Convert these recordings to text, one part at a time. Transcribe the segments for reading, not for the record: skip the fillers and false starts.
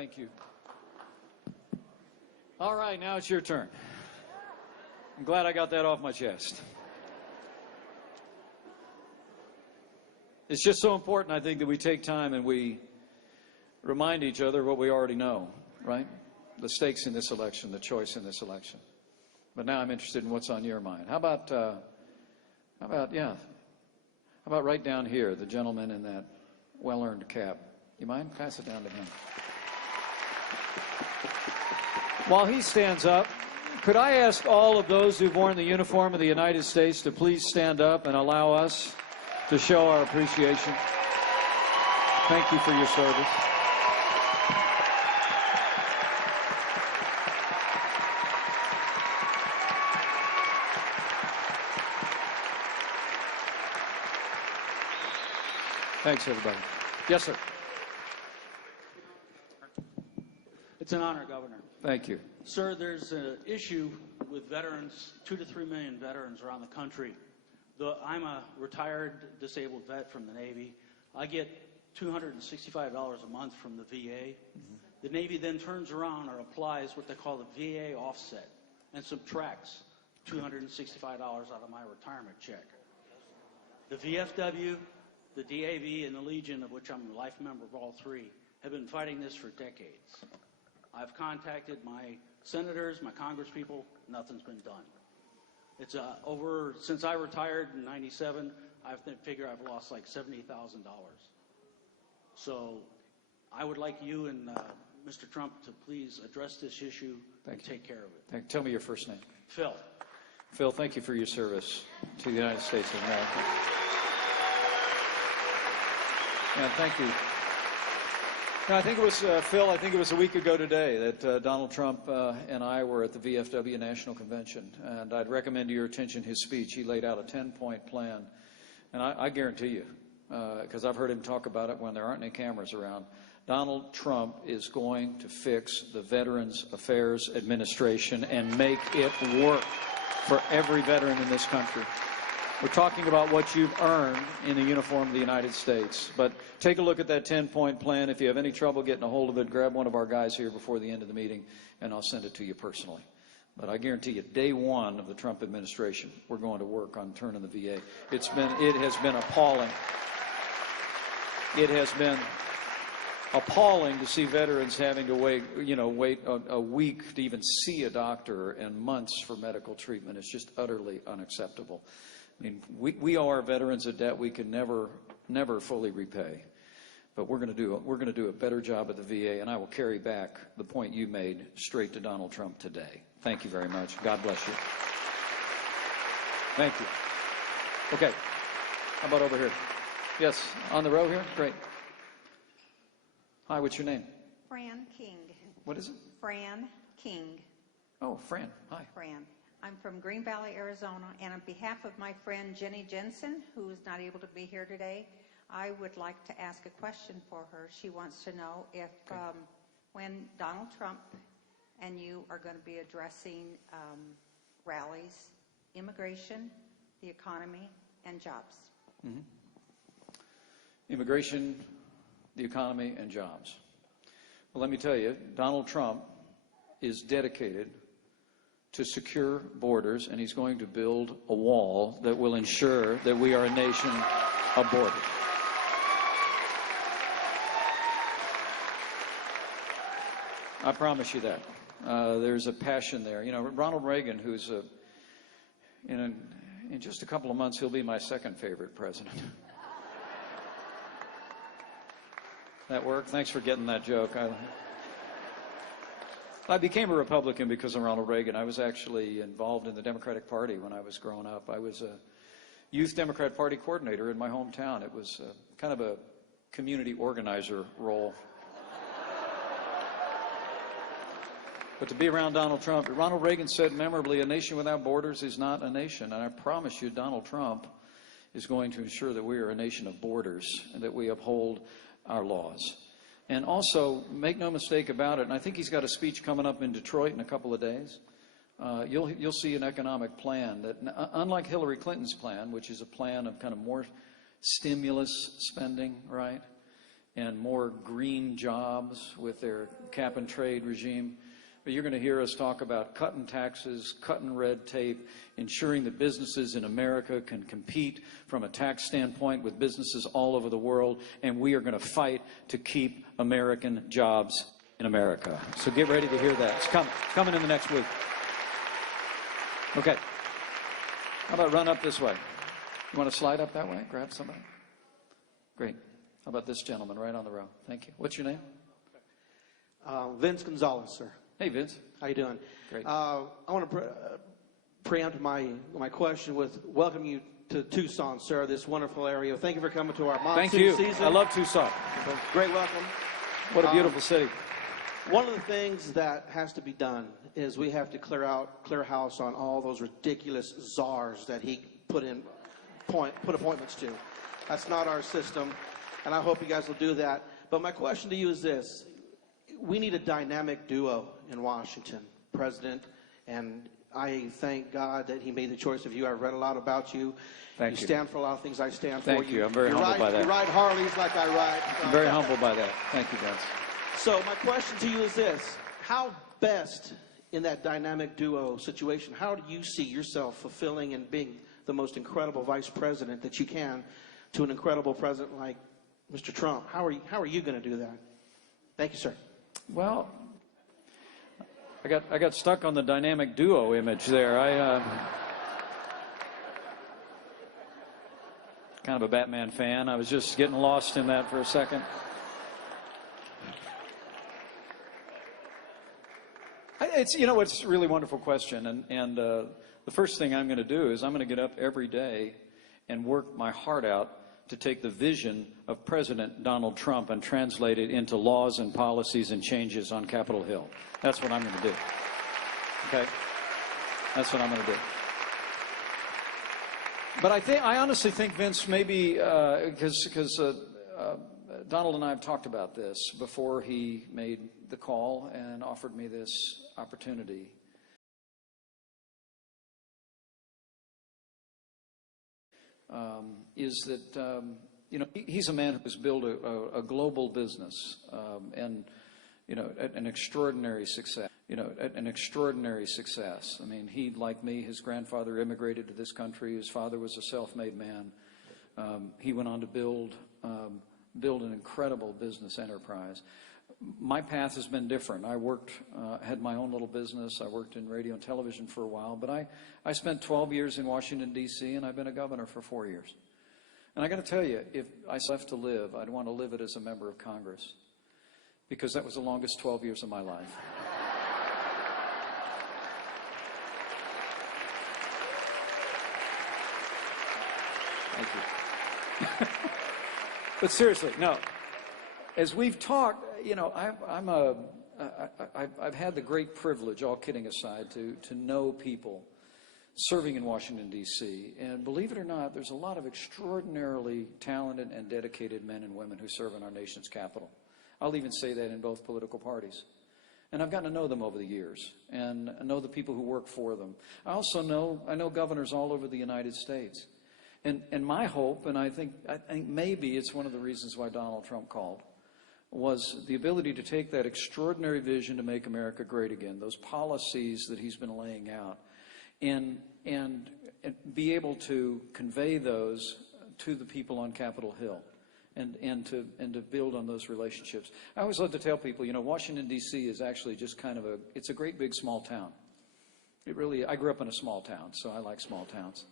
Thank you. All right, now it's your turn. I'm glad I got that off my chest. It's just so important, I think, that we take time and we remind each other what we already know, right? The stakes in this election, the choice in this election. But now I'm interested in what's on your mind. How about right down here, the gentleman in that well-earned cap? You mind? Pass it down to him. While he stands up, could I ask all of those who've worn the uniform of the United States to please stand up and allow us to show our appreciation? Thank you for your service. Thanks, everybody. Yes, sir. It's an honor, Governor. Thank you. Sir, there's an issue with veterans, 2 to 3 million veterans around the country. I'm a retired disabled vet from the Navy. I get $265 a month from the VA. Mm-hmm. The Navy then turns around or applies what they call the VA offset and subtracts $265 out of my retirement check. The VFW, the DAV, and the Legion, of which I'm a life member of all three, have been fighting this for decades. I've contacted my senators, my congresspeople, nothing's been done. It's since I retired in '97, I figure I've lost like $70,000. So I would like you and Mr. Trump to please address this issue and take care of it. Tell me your first name. Phil. Phil, thank you for your service to the United States of America. And thank you. No, I think it was, Phil, I think it was a week ago today that Donald Trump and I were at the VFW National Convention, and I'd recommend to your attention his speech. He laid out a 10-point plan, and I guarantee you, because I've heard him talk about it when there aren't any cameras around, Donald Trump is going to fix the Veterans Affairs Administration and make it work for every veteran in this country. We're talking about what you've earned in the uniform of the United States. But take a look at that 10-point plan. If you have any trouble getting a hold of it, grab one of our guys here before the end of the meeting, and I'll send it to you personally. But I guarantee you, day one of the Trump administration, we're going to work on turning the VA. It has been appalling. It has been appalling to see veterans having to wait a week to even see a doctor and months for medical treatment. It's just utterly unacceptable. I mean, we owe our veterans a debt we can never fully repay. But we're going to do a better job at the VA, and I will carry back the point you made straight to Donald Trump today. Thank you very much. God bless you. Thank you. Okay. How about over here? Yes, on the row here? Great. Hi, what's your name? Fran King. What is it? Fran King. Oh, Fran. Hi. Fran. I'm from Green Valley, Arizona, and on behalf of my friend Jenny Jensen, who is not able to be here today, I would like to ask a question for her. She wants to know if when Donald Trump and you are going to be addressing rallies, immigration, the economy, and jobs. Mm-hmm. Immigration, the economy, and jobs. Well, let me tell you, Donald Trump is dedicated to secure borders, and he's going to build a wall that will ensure that we are a nation of borders. I promise you that. There's a passion there. You know, Ronald Reagan, who's in just a couple of months, he'll be my second favorite president. That work? Thanks for getting that joke. I became a Republican because of Ronald Reagan. I was actually involved in the Democratic Party when I was growing up. I was a youth Democrat Party coordinator in my hometown. It was kind of a community organizer role. But to be around Donald Trump, Ronald Reagan said memorably, a nation without borders is not a nation. And I promise you, Donald Trump is going to ensure that we are a nation of borders and that we uphold our laws. And also, make no mistake about it, and I think he's got a speech coming up in Detroit in a couple of days. You'll see an economic plan that, unlike Hillary Clinton's plan, which is a plan of kind of more stimulus spending, right? and more green jobs with their cap and trade regime. But you're going to hear us talk about cutting taxes, cutting red tape, ensuring that businesses in America can compete from a tax standpoint with businesses all over the world, and we are going to fight to keep American jobs in America. So get ready to hear that. It's coming in the next week. Okay. How about run up this way? You want to slide up that way? Grab somebody? Great. How about this gentleman right on the row? Thank you. What's your name? Vince Gonzalez, sir. Hey, Vince. How you doing? Great. I want to preempt my question with welcome you to Tucson, sir, this wonderful area. Thank you for coming to our monsoon season. Thank you. I love Tucson. Great welcome. What a beautiful city. One of the things that has to be done is we have to clear house on all those ridiculous czars that he put appointments to. That's not our system, and I hope you guys will do that. But my question to you is this. We need a dynamic duo in Washington, President, and I thank God that he made the choice of you. I read a lot about you. Thank you. You stand for a lot of things I stand for. Thank you. I'm very humbled by that. You ride Harleys like I ride. I'm very humbled by that. Thank you, Vince. So my question to you is this. How best in that dynamic duo situation, how do you see yourself fulfilling and being the most incredible vice president that you can to an incredible president like Mr. Trump? How are you going to do that? Thank you, sir. Well, I got stuck on the dynamic duo image there. Kind of a Batman fan. I was just getting lost in that for a second. It's a really wonderful question, and the first thing I'm going to do is I'm going to get up every day and work my heart out to take the vision of President Donald Trump and translate it into laws and policies and changes on Capitol Hill. That's what I'm going to do. Okay? That's what I'm going to do. But I honestly think, Vince, maybe because Donald and I have talked about this before he made the call and offered me this opportunity. Is that, he's a man who's built a global business and, an extraordinary success. An extraordinary success. I mean, he, like me, his grandfather immigrated to this country. His father was a self-made man. He went on to build an incredible business enterprise. My path has been different. I had my own little business. I worked in radio and television for a while, but I spent 12 years in Washington, D.C., and I've been a governor for 4 years. And I got to tell you, if I left to live, I'd want to live it as a member of Congress, because that was the longest 12 years of my life. Thank you. But seriously, no. As we've talked, I've had the great privilege, all kidding aside, to know people serving in Washington, D.C. And believe it or not, there's a lot of extraordinarily talented and dedicated men and women who serve in our nation's capital. I'll even say that in both political parties. And I've gotten to know them over the years and know the people who work for them. I know governors all over the United States. And my hope, and I think maybe it's one of the reasons why Donald Trump called, was the ability to take that extraordinary vision to make America great again, those policies that he's been laying out, and be able to convey those to the people on Capitol Hill and to build on those relationships. I always love to tell people, Washington, D.C. is actually just kind of it's a great big small town. I grew up in a small town, so I like small towns.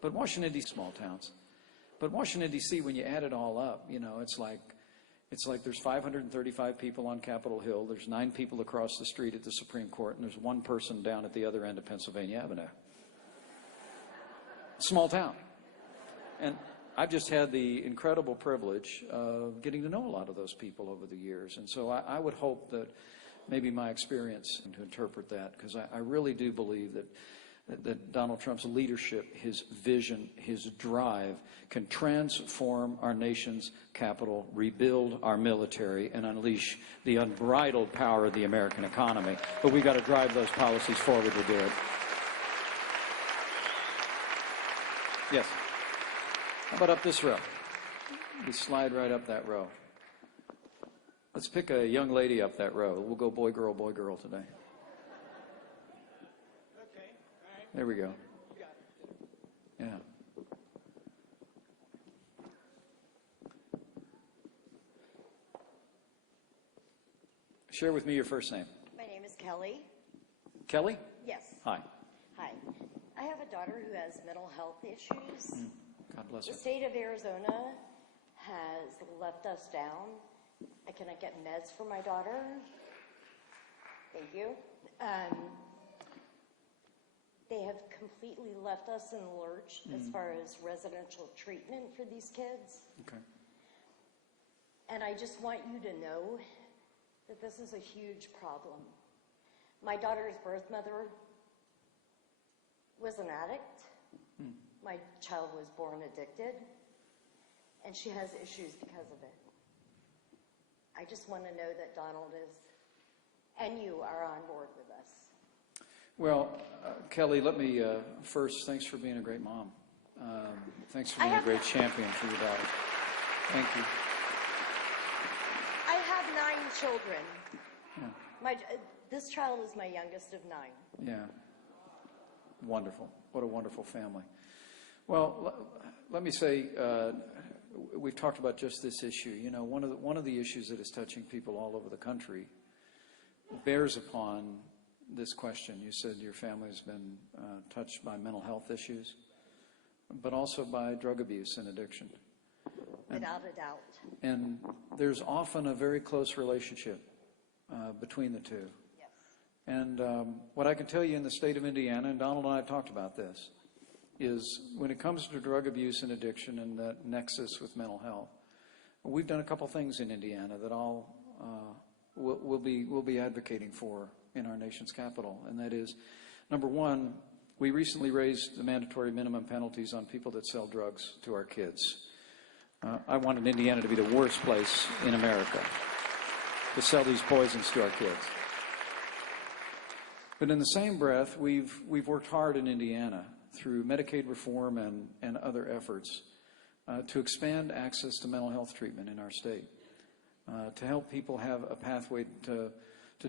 But Washington, D.C., small towns. But Washington, D.C., when you add it all up, it's like there's 535 people on Capitol Hill, there's 9 people across the street at the Supreme Court, and there's 1 person down at the other end of Pennsylvania Avenue. Small town. And I've just had the incredible privilege of getting to know a lot of those people over the years. And so I would hope that maybe my experience to interpret that, because I really do believe that Donald Trump's leadership, his vision, his drive can transform our nation's capital, rebuild our military, and unleash the unbridled power of the American economy. But we've got to drive those policies forward to do it. Yes. How about up this row? We slide right up that row. Let's pick a young lady up that row. We'll go boy, girl today. Okay. All right. There we go. You got it. Yeah. Share with me your first name. My name is Kelly. Kelly? Yes. Hi. Hi. I have a daughter who has mental health issues. God bless her. The state of Arizona has left us down. I cannot get meds for my daughter. Thank you. They have completely left us in the lurch as far as residential treatment for these kids. Okay. And I just want you to know that this is a huge problem. My daughter's birth mother was an addict. My child was born addicted, and she has issues because of it. I just want to know that Donald is, and you are on board with us. Well, Kelly, let me first, thanks for being a great mom. Thanks for being a great champion for your daughter. Thank you. I have 9 children. Yeah. This child is my youngest of 9. Yeah. Wonderful. What a wonderful family. Well, let me say, we've talked about just this issue. You know, one of the issues that is touching people all over the country bears upon this question. You said your family's been touched by mental health issues, but also by drug abuse and addiction. Without a doubt. And there's often a very close relationship between the two. Yes. And what I can tell you in the state of Indiana, and Donald and I have talked about this, is when it comes to drug abuse and addiction and that nexus with mental health, we've done a couple things in Indiana that we'll be advocating for in our nation's capital. And that is, number one, we recently raised the mandatory minimum penalties on people that sell drugs to our kids. I wanted Indiana to be the worst place in America to sell these poisons to our kids. But in the same breath, we've worked hard in Indiana through Medicaid reform and other efforts to expand access to mental health treatment in our state, to help people have a pathway to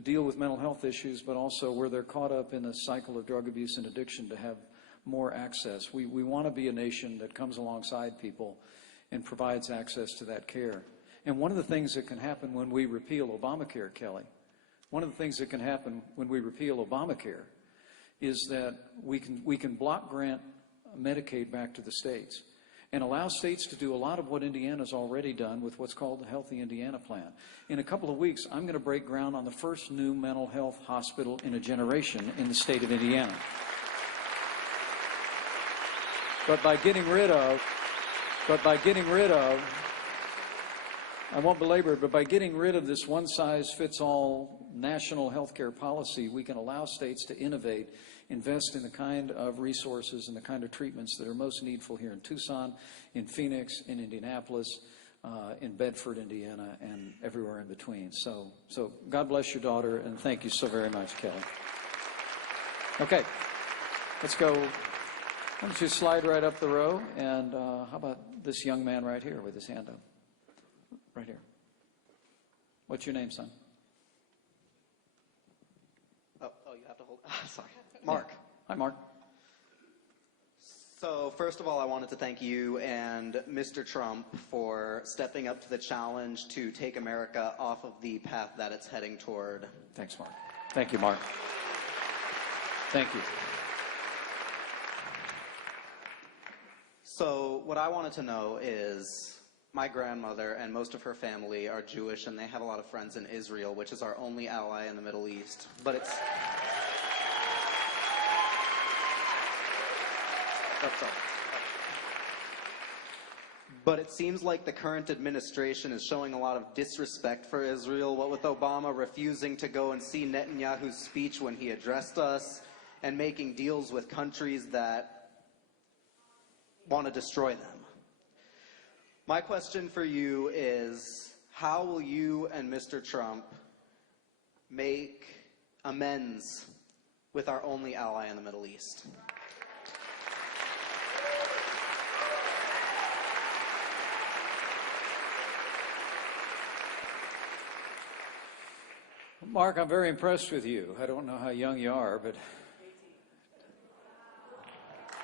deal with mental health issues, but also where they're caught up in the cycle of drug abuse and addiction to have more access. We want to be a nation that comes alongside people and provides access to that care. And one of the things that can happen when we repeal Obamacare, Kelly, one of the things that can happen when we repeal Obamacare is that we can block grant Medicaid back to the states and allow states to do a lot of what Indiana's already done with what's called the Healthy Indiana Plan. In a couple of weeks, I'm going to break ground on the first new mental health hospital in a generation in the state of Indiana. But by getting rid of, I won't belabor it, but by getting rid of this one-size-fits-all national health care policy, we can allow states to innovate, invest in the kind of resources and the kind of treatments that are most needful here in Tucson, in Phoenix, in Indianapolis, in Bedford, Indiana, and everywhere in between. So God bless your daughter, and thank you so very much, Kelly. Okay, let's go. Why don't you slide right up the row, and how about this young man right here with his hand up? Right here. What's your name, son? Oh, you have to hold. Sorry. Mark. Yeah. Hi, Mark. So, first of all, I wanted to thank you and Mr. Trump for stepping up to the challenge to take America off of the path that it's heading toward. Thanks, Mark. Thank you, Mark. Thank you. So, what I wanted to know is, my grandmother and most of her family are Jewish, and they have a lot of friends in Israel, which is our only ally in the Middle East. But it's... That's all. But it seems like the current administration is showing a lot of disrespect for Israel, what with Obama refusing to go and see Netanyahu's speech when he addressed us, and making deals with countries that want to destroy them. My question for you is, how will you and Mr. Trump make amends with our only ally in the Middle East? Mark, I'm very impressed with you. I don't know how young you are, but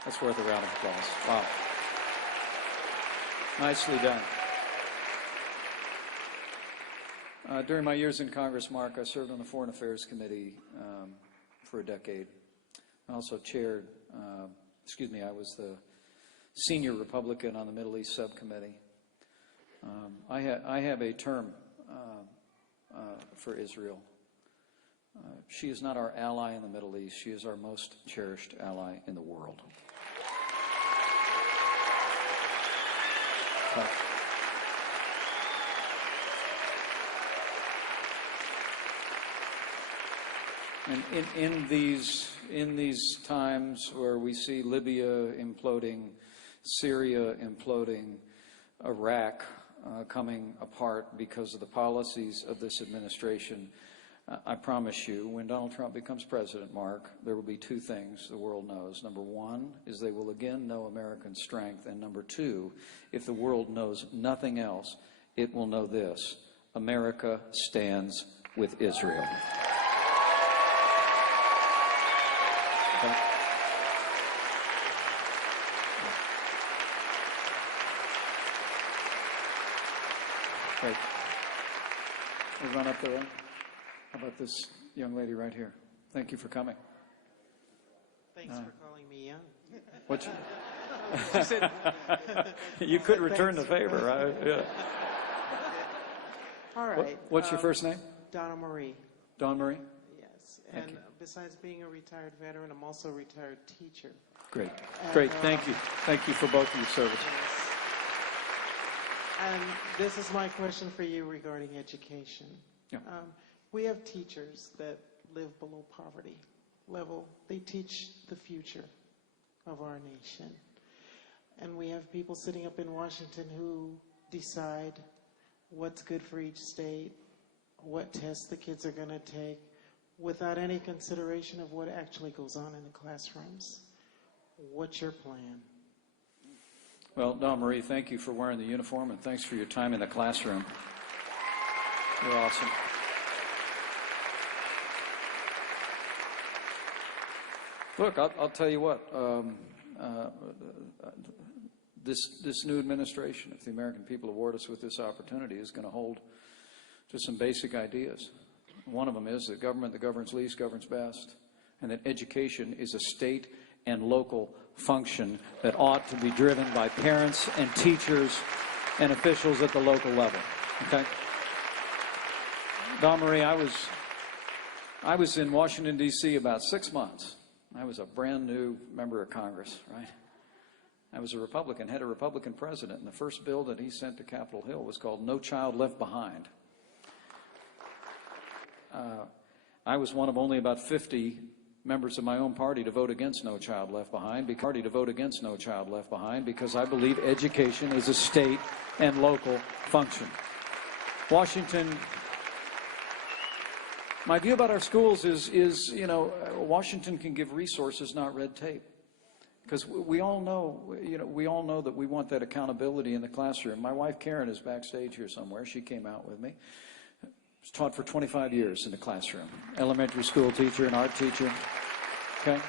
that's worth a round of applause. Wow. Nicely done. During my years in Congress, Mark, I served on the Foreign Affairs Committee for a decade. I also chaired, I was the senior Republican on the Middle East Subcommittee. I have a term for Israel. She is not our ally in the Middle East. She is our most cherished ally in the world. But and in these times where we see Libya imploding, Syria imploding, Iraq coming apart because of the policies of this administration, I promise you, when Donald Trump becomes president, Mark, there will be two things the world knows. Number one is they will again know American strength. And number two, if the world knows nothing else, it will know this: America stands with Israel. Okay. Great. We'll run up there. How about this young lady right here? Thank you for coming. Thanks for calling me young. What's you could return the favor, right? Yeah. All right. What's your first name? Donna Marie. Dawn Marie? Yes. Thank And you. besides being a retired veteran, I'm also a retired teacher. Great. And, Great. Thank you. Thank you for both of your service. Yes. And this is my question for you regarding education. Yeah. We have teachers that live below poverty level. They teach the future of our nation. And we have people sitting up in Washington who decide what's good for each state, what tests the kids are going to take, without any consideration of what actually goes on in the classrooms. What's your plan? Well, Dawn Marie, thank you for wearing the uniform, and thanks for your time in the classroom. You're awesome. Look, I'll tell you what. This new administration, if the American people award us with this opportunity, is going to hold to some basic ideas. One of them is that government that governs least governs best, and that education is a state and local function that ought to be driven by parents and teachers and officials at the local level. Okay? Dawn Marie, I was in Washington, D.C. about 6 months. I was a brand new member of Congress, right? I was a Republican, had a Republican president, and the first bill that he sent to Capitol Hill was called No Child Left Behind. I was one of only about 50 members of my own party to vote against No Child Left Behind, because I believe education is a state and local function. Washington, my view about our schools is Washington can give resources, not red tape. Because we all know that we want that accountability in the classroom. My wife Karen is backstage here somewhere. She came out with me. Was taught for 25 years in the classroom. Elementary school teacher, an art teacher. Okay?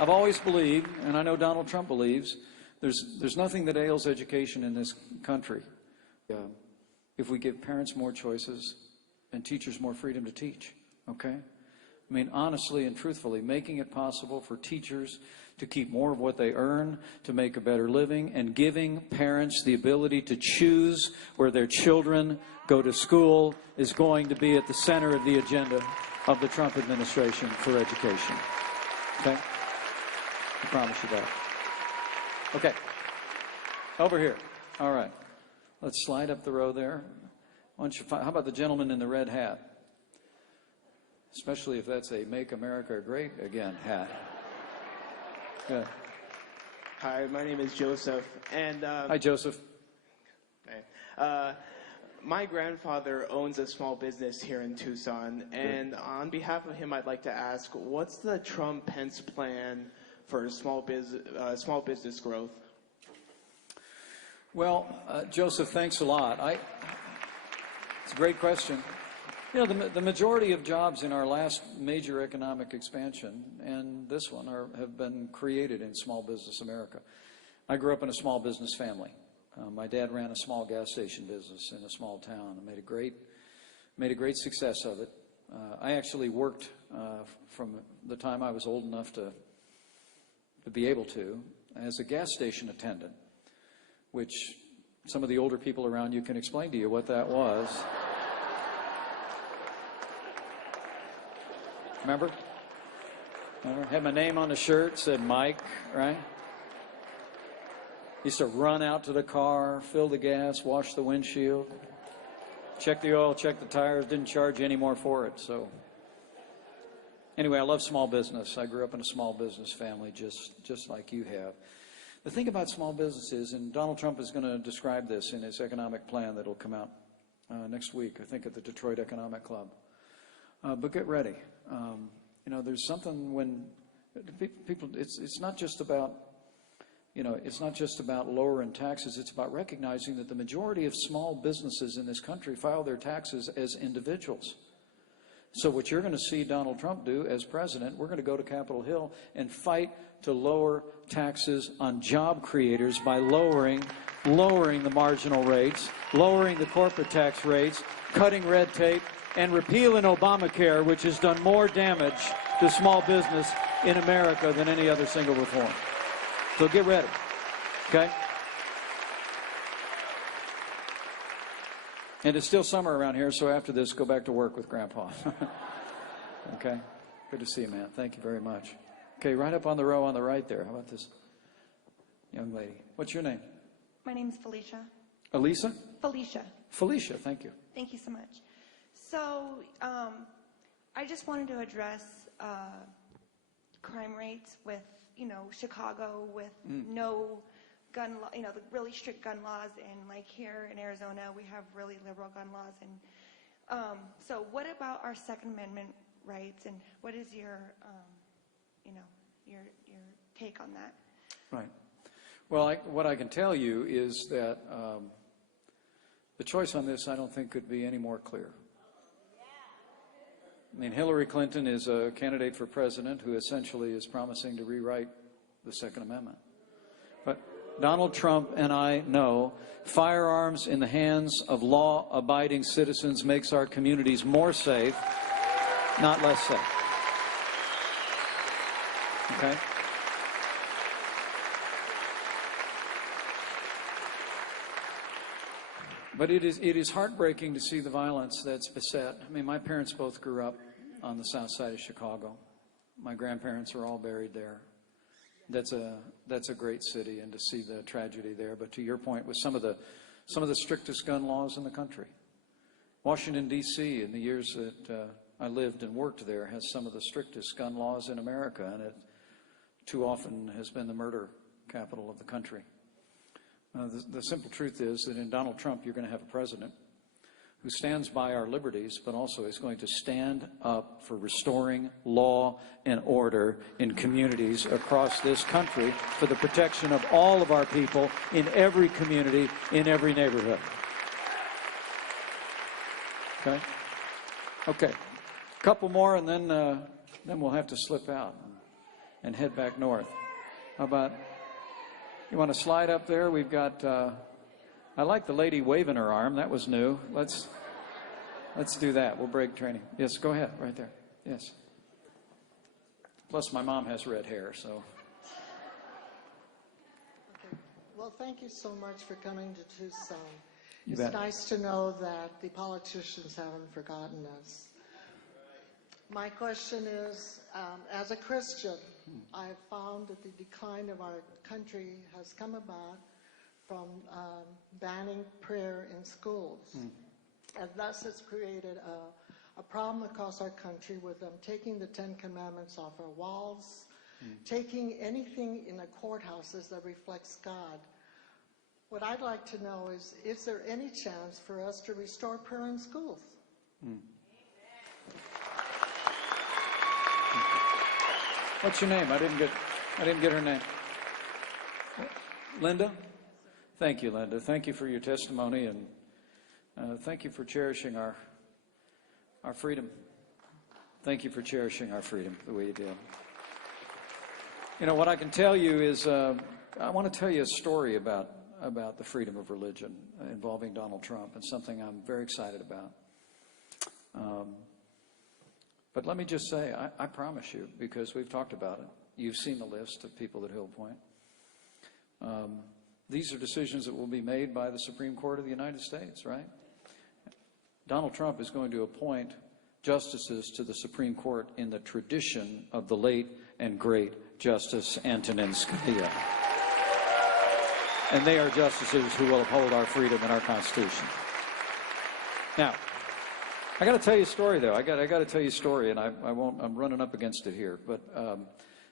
I've always believed, and I know Donald Trump believes, there's nothing that ails education in this country if we give parents more choices and teachers more freedom to teach. Okay? I mean, honestly and truthfully, making it possible for teachers to keep more of what they earn, to make a better living, and giving parents the ability to choose where their children go to school is going to be at the center of the agenda of the Trump administration for education. Okay? I promise you that. Okay. Over here. All right. Let's slide up the row there. How about the gentleman in the red hat? Especially if that's a Make America Great Again hat. Good. Hi, my name is Joseph, and Hi, Joseph. My grandfather owns a small business here in Tucson, and on behalf of him, I'd like to ask, what's the Trump-Pence plan for small business growth? Well, Joseph, thanks a lot. It's a great question. You know, the majority of jobs in our last major economic expansion and this one have been created in small business America. I grew up in a small business family. My dad ran a small gas station business in a small town and made a great success of it. I actually worked from the time I was old enough to be able to as a gas station attendant, which some of the older people around you can explain to you what that was. Remember? Had my name on the shirt, said Mike, right? Used to run out to the car, fill the gas, wash the windshield, check the oil, check the tires, didn't charge you any more for it. So anyway, I love small business. I grew up in a small business family just like you have. The thing about small business is, and Donald Trump is going to describe this in his economic plan that will come out next week, I think at the Detroit Economic Club. But get ready. You know, there's something when people, it's not just about, you know, it's not just about lowering taxes. It's about recognizing that the majority of small businesses in this country file their taxes as individuals. So what you're going to see Donald Trump do as president, we're going to go to Capitol Hill and fight to lower taxes on job creators by lowering the marginal rates, lowering the corporate tax rates, cutting red tape, and repealing Obamacare, which has done more damage to small business in America than any other single reform. So get ready, okay? And it's still summer around here, so after this, go back to work with Grandpa. Okay? Good to see you, man. Thank you very much. Okay, right up on the row on the right there. How about this young lady? What's your name? My name's Felicia. Elisa? Felicia. Felicia, thank you. Thank you so much. So, I just wanted to address crime rates with, you know, Chicago with no gun, the really strict gun laws, and like here in Arizona, we have really liberal gun laws. And so, what about our Second Amendment rights, and what is your, your take on that? Right. Well, what I can tell you is that the choice on this, I don't think, could be any more clear. I mean, Hillary Clinton is a candidate for president who essentially is promising to rewrite the Second Amendment. But Donald Trump and I know firearms in the hands of law-abiding citizens makes our communities more safe, not less safe. Okay? But it is heartbreaking to see the violence that's beset. I mean, my parents both grew up on the south side of Chicago. My grandparents are all buried there. That's a great city, and to see the tragedy there. But to your point, with some of the strictest gun laws in the country. Washington, D.C., in the years that I lived and worked there, has some of the strictest gun laws in America, and it too often has been the murder capital of the country. The simple truth is that in Donald Trump, you're going to have a president who stands by our liberties, but also is going to stand up for restoring law and order in communities across this country for the protection of all of our people in every community, in every neighborhood. Okay? Okay. A couple more, and then we'll have to slip out and head back north. How about... You want to slide up there? We've got, I like the lady waving her arm. That was new. Let's do that. We'll break training. Yes, go ahead, right there. Yes. Plus, my mom has red hair, so. Okay. Well, thank you so much for coming to Tucson. You It's bet. nice to know that the politicians haven't forgotten us. My question is, as a Christian, I have found that the decline of our country has come about from banning prayer in schools. And thus it's created a problem across our country with them taking the Ten Commandments off our walls, taking anything in the courthouses that reflects God. What I'd like to know is there any chance for us to restore prayer in schools? What's your name? I didn't get her name. Linda? Thank you, Linda. Thank you for your testimony, and thank you for cherishing our Our freedom. Thank you for cherishing our freedom the way you did. You know, what I can tell you is, I want to tell you a story about the freedom of religion involving Donald Trump, and something I'm very excited about. But let me just say, I promise you, because we've talked about it, you've seen the list of people that he'll appoint. These are decisions that will be made by the Supreme Court of the United States, right? Donald Trump is going to appoint justices to the Supreme Court in the tradition of the late and great Justice Antonin Scalia. And they are justices who will uphold our freedom and our Constitution. Now, I got to tell you a story, though. I got to tell you a story, and I'm running up against it here. But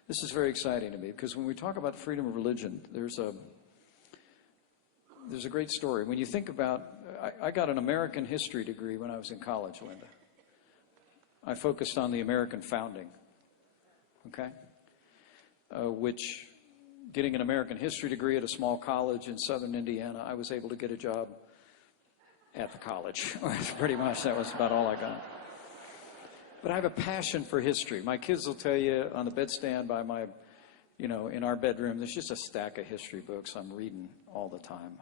this is very exciting to me, because when we talk about freedom of religion, there's a great story. When you think about, I got an American history degree when I was in college, Linda. I focused on the American founding, okay? Which, getting an American history degree at a small college in southern Indiana, I was able to get a job at the college. Pretty much, that was about all I got. But I have a passion for history. My kids will tell you on the bedstand by my, in our bedroom, there's just a stack of history books I'm reading all the time.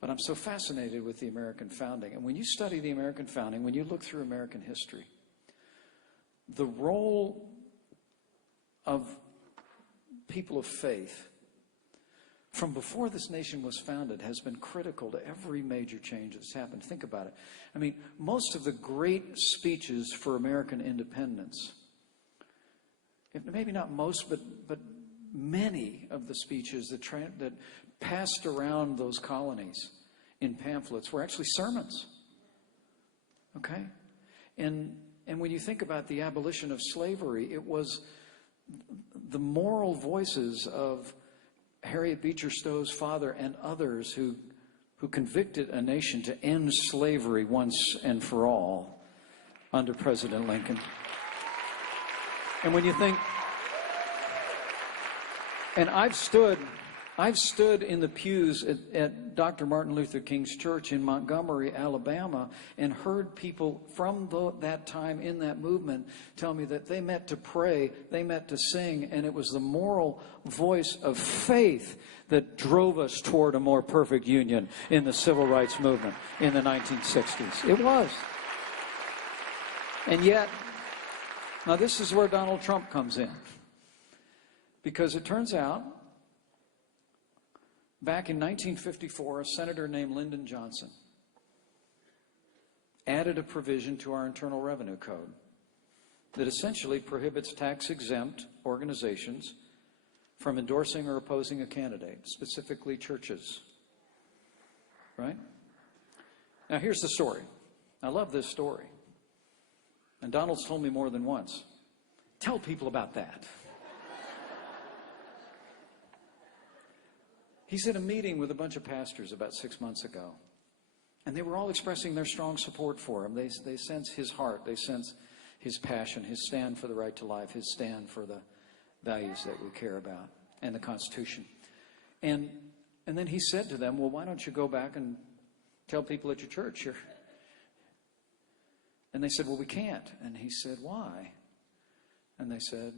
But I'm so fascinated with the American founding. And when you study the American founding, when you look through American history, the role of people of faith from before this nation was founded has been critical to every major change that's happened. Think about it. I mean, most of the great speeches for American independence, maybe not most, but many of the speeches that passed around those colonies in pamphlets were actually sermons. Okay? And when you think about the abolition of slavery, it was the moral voices of Harriet Beecher Stowe's father and others who convicted a nation to end slavery once and for all under President Lincoln. And when you think, and I've stood in the pews at Dr. Martin Luther King's church in Montgomery, Alabama, and heard people from that time in that movement tell me that they met to pray, they met to sing, and it was the moral voice of faith that drove us toward a more perfect union in the civil rights movement in the 1960s. It was. And yet, now this is where Donald Trump comes in. Because it turns out, back in 1954, a senator named Lyndon Johnson added a provision to our Internal Revenue Code that essentially prohibits tax-exempt organizations from endorsing or opposing a candidate, specifically churches. Right? Now, here's the story. I love this story. And Donald's told me more than once. Tell people about that. He's in a meeting with a bunch of pastors about 6 months ago, and they were all expressing their strong support for him. They sense his heart. They sense his passion, his stand for the right to life, his stand for the values that we care about, and the Constitution. And then he said to them, well, why don't you go back and tell people at your church here? And they said, well, we can't. And he said, why? And they said,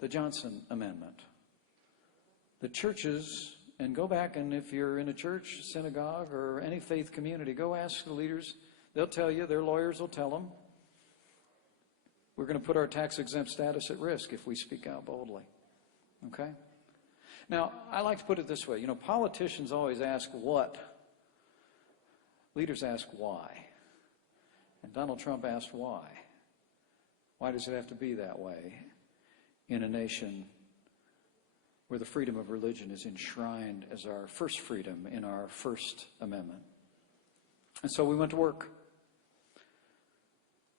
the Johnson Amendment. The churches... And go back, and if you're in a church, synagogue, or any faith community, go ask the leaders. They'll tell you, their lawyers will tell them, we're going to put our tax-exempt status at risk if we speak out boldly. Okay? Now, I like to put it this way. Politicians always ask what. Leaders ask why. And Donald Trump asked why. Why does it have to be that way in a nation where the freedom of religion is enshrined as our first freedom in our First Amendment? And so we went to work.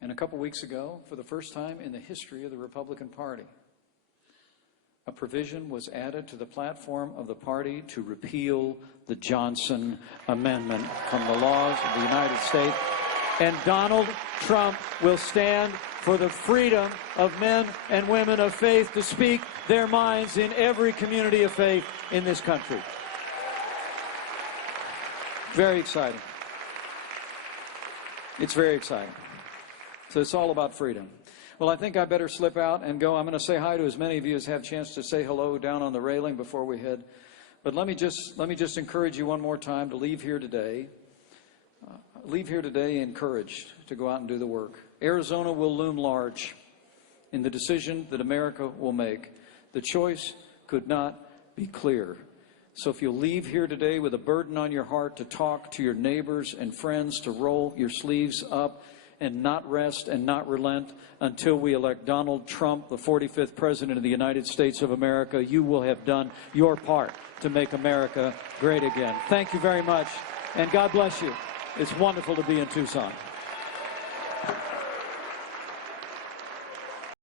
And a couple weeks ago, for the first time in the history of the Republican Party, a provision was added to the platform of the party to repeal the Johnson Amendment from the laws of the United States. And Donald Trump will stand for the freedom of men and women of faith to speak their minds in every community of faith in this country. Very exciting. It's very exciting. So it's all about freedom. Well, I think I better slip out and go. I'm going to say hi to as many of you as have a chance to say hello down on the railing before we head. But let me just encourage you one more time to leave here today. Leave here today encouraged to go out and do the work. Arizona will loom large in the decision that America will make. The choice could not be clearer. So if you'll leave here today with a burden on your heart to talk to your neighbors and friends, to roll your sleeves up and not rest and not relent until we elect Donald Trump, the 45th President of the United States of America, you will have done your part to make America great again. Thank you very much, and God bless you. It's wonderful to be in Tucson.